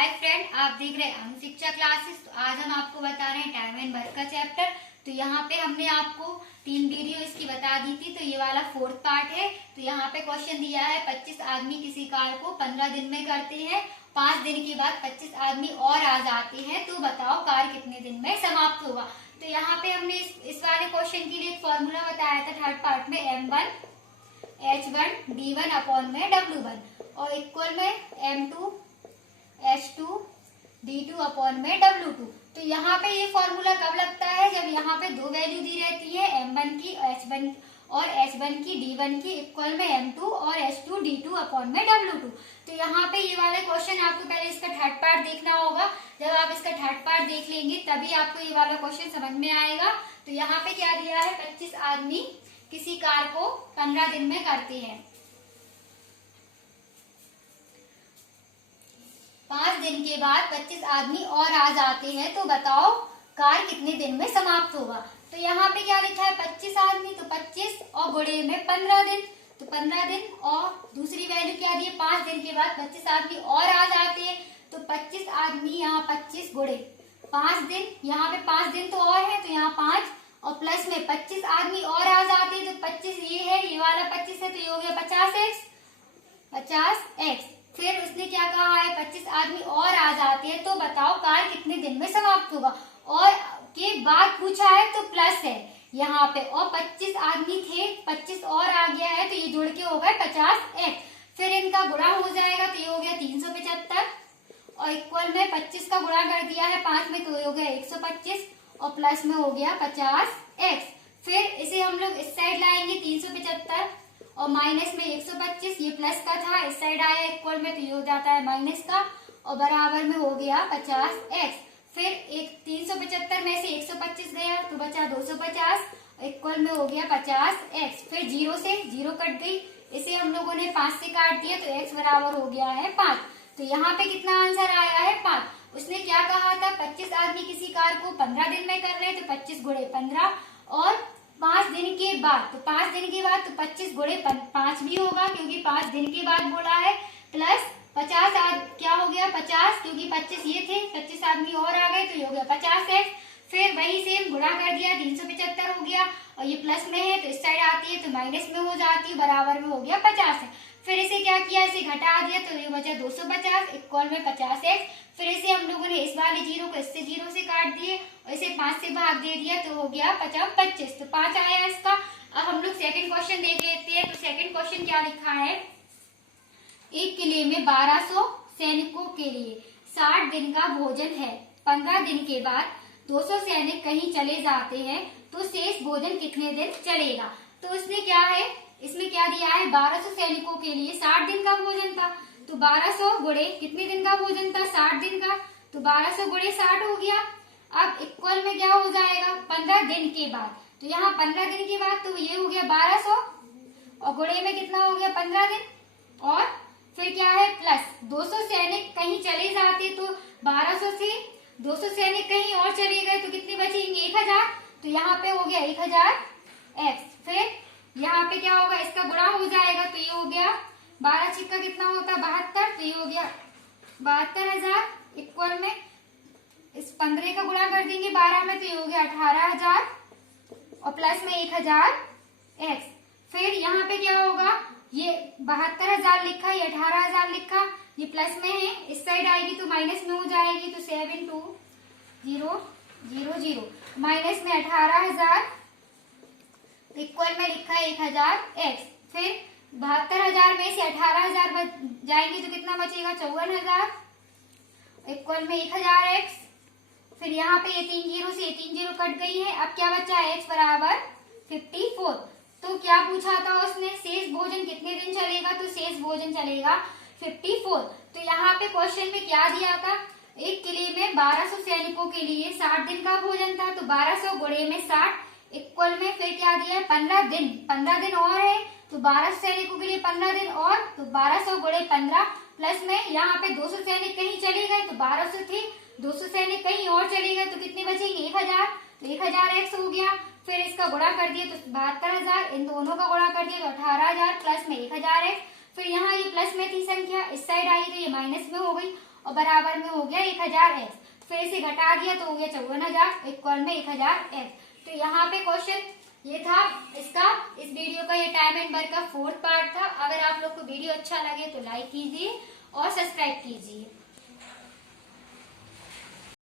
Hi friend, आप देख रहे हैं अनु शिक्षा क्लासेस। तो आज हम आपको बता रहे हैं टाइम एंड वर्क का चैप्टर। तो यहाँ पे हमने आपको 3 वीडियो इसकी बता दी थी, तो ये वाला 4th पार्ट है। तो यहाँ पे क्वेश्चन दिया है 25 आदमी किसी कार्य को 15 दिन में करते हैं, 5 दिन के बाद 25 आदमी और आ जाते हैं, तो बताओ कार्य कितने दिन में समाप्त होगा। तो यहाँ पे हमने इस वाले क्वेश्चन के लिए एक फॉर्मूला बताया था 3rd पार्ट में, M1 H1 D1 अपॉन में W1 और इक्वल में M2 H2 D2 अपॉन में W2। तो यहाँ पे ये फॉर्मूला कब लगता है, जब यहाँ पे दो वैल्यू दी रहती है, M1 की H1 की D1 की इक्वल में M2 और H2 D2 अपॉन में W2। तो यहाँ पे ये वाला क्वेश्चन आपको पहले इसका 3rd पार्ट देखना होगा। जब आप इसका 3rd पार्ट देख लेंगे तभी आपको ये वाला क्वेश्चन समझ में आएगा। तो यहाँ पे क्या दिया है, 25 आदमी किसी कार्य को 15 दिन में करते हैं, 5 दिन के बाद 25 आदमी और आ जाते हैं, तो बताओ कार्य कितने दिन में समाप्त होगा। तो यहाँ पे क्या लिखा है, 25 आदमी, तो 25 और गुणे में 15 दिन, तो 15 दिन और दूसरी वैल्यू क्या दी है, 5 दिन के बाद 25 आदमी और आ जाते हैं, तो 25 आदमी यहाँ 25 गुणे 5 दिन, यहाँ पे 5 दिन तो और है, तो यहाँ 5 और प्लस में 25 आदमी और आ जाते हैं, तो 25 ये है, ये वाला 25 है, तो ये हो गया 50x। फिर उसने क्या कहा है, 25 आदमी और आ जाते हैं, तो बताओ कार्य कितने दिन में समाप्त होगा। और के बाद पूछा है तो प्लस है यहाँ पे, और 25 आदमी थे, 25 और आ गया है, तो ये जुड़ के हो गए 50x। फिर इनका गुणा हो जाएगा, तो ये हो गया 375 और इक्वल में 25 का गुणा कर दिया है 5 में, तो ये हो गया 125 और प्लस में हो गया 50x। फिर इसे हम लोग इस साइड लाएंगे 375 और माइनस में 125, ये प्लस का था, इस साइड आया इक्वल में, तो ये हो जाता है माइनस का और बराबर में हो गया 50x। फिर एक 375 में से 125 गया तो बचा 250, इक्वल में हो गया 50x। फिर 0 से 0 कट गई, इसे हम लोगों ने 5 से काट दिया, तो x बराबर हो गया है 5। तो यहाँ पे कितना आंसर आया है, 5। उसने क्या कहा था, 25 आदमी किसी कार्य को 15 दिन में कर रहे हैं, तो 25 गुणे 15 और 5 दिन के बाद, तो 5 दिन के बाद तो 25 गुणे 5 भी होगा, क्योंकि 5 दिन के बाद बोला है, प्लस 50 क्या हो गया 50, क्योंकि 25 ये थे, 25 आदमी और आ गए, तो ये हो गया 50x। फिर वही सेम गुणा कर दिया, 375 हो गया और ये प्लस में है, तो इस साइड आती है तो माइनस में हो जाती है, बराबर में हो गया 50 है। फिर इसे क्या किया, इसे घटा दिया, तो ये बचा 250 इक्वल में 50x। फिर इसे हम लोगों ने इस वाले 0 को इससे 0 से काट दिए और इसे 5 से भाग दे दिया, तो हो गया 25, तो 5 आया इसका। अब हम लोग सेकंड क्वेश्चन देख लेते हैं। तो सेकंड क्वेश्चन क्या लिखा है, एक किले में 1200 सैनिकों के लिए 60 दिन का भोजन है, 15 दिन के बाद 200 सैनिक कहीं चले जाते हैं, तो शेष भोजन कितने दिन चलेगा। तो उसने क्या है, इसमें क्या दिया है, 1200 सैनिकों के लिए 60 दिन का भोजन था, तो 1200 गुणे कितने दिन का भोजन था, 60 दिन का, तो 1200 गुणे 60 हो गया। अब इक्वल में क्या हो जाएगा, 15 दिन के बाद, तो यहाँ 15 दिन के बाद तो ये हो गया 1200 और गुणे में कितना हो गया 15 दिन, और फिर क्या है प्लस 200 सैनिक कहीं चले जाते, तो 1200 से 200 सैनिक कहीं और चले गए, तो कितने बचेंगे 1000, तो यहाँ पे हो गया 1000x। फिर यहाँ पे क्या होगा, इसका गुणा हो जाएगा, तो ये हो गया 12 छिक्का कितना होता है 72, तो ये हो गया 72,000 इक्वल में इस 15 का गुणा कर देंगे 12 में, तो ये हो गया 18,000 और प्लस में 1000x। फिर यहाँ पे क्या होगा, ये 72,000 लिखा, ये 18,000 लिखा, ये प्लस में है, इस साइड आएगी तो माइनस में हो जाएगी, तो 72,000 माइनस में 18,000 इक्वल में लिखा है 1000x। फिर 72,000 में से 18,000 जाएंगे तो कितना बचेगा 54,000 इक्वल में 1000x। फिर यहाँ पे ये 3 जीरो से 3 जीरो कट गई है, अब क्या बचा है x बराबर 54। तो क्या पूछा था उसने, शेष भोजन कितने दिन चलेगा, तो शेष भोजन चलेगा 54। तो यहाँ पे क्वेश्चन में क्या दिया था, एक किले में 1200 सैनिकों के लिए 60 दिन का भोजन था, तो 1200 गुणे में 60 इक्वल में फिर क्या दिया है 15 दिन और है, तो 1200 सैनिकों के लिए 15 दिन और, तो 1200 गुणे 15 प्लस में यहाँ पे 200 सैनिक कहीं चले गए, तो 1200 थे, 200 सैनिक कहीं और चले गए, तो कितने बचेंगे 1000, तो 1000x हो गया। फिर इसका गुणा कर दिया तो 72,000, इन दोनों का गुणा कर दिया तो 18,000 प्लस में 1000x। फिर यहाँ ये प्लस में थी संख्या, इस साइड आई तो ये माइनस में हो गई और बराबर में हो गया 1000x, फिर इसे घटा दिया तो हो गया 54,000, इक्वल में 1000x। तो यहाँ पे क्वेश्चन ये था इसका। इस वीडियो का ये टाइम एंड वर्क का 4th पार्ट था। अगर आप लोग को वीडियो अच्छा लगे तो लाइक कीजिए और सब्सक्राइब कीजिए।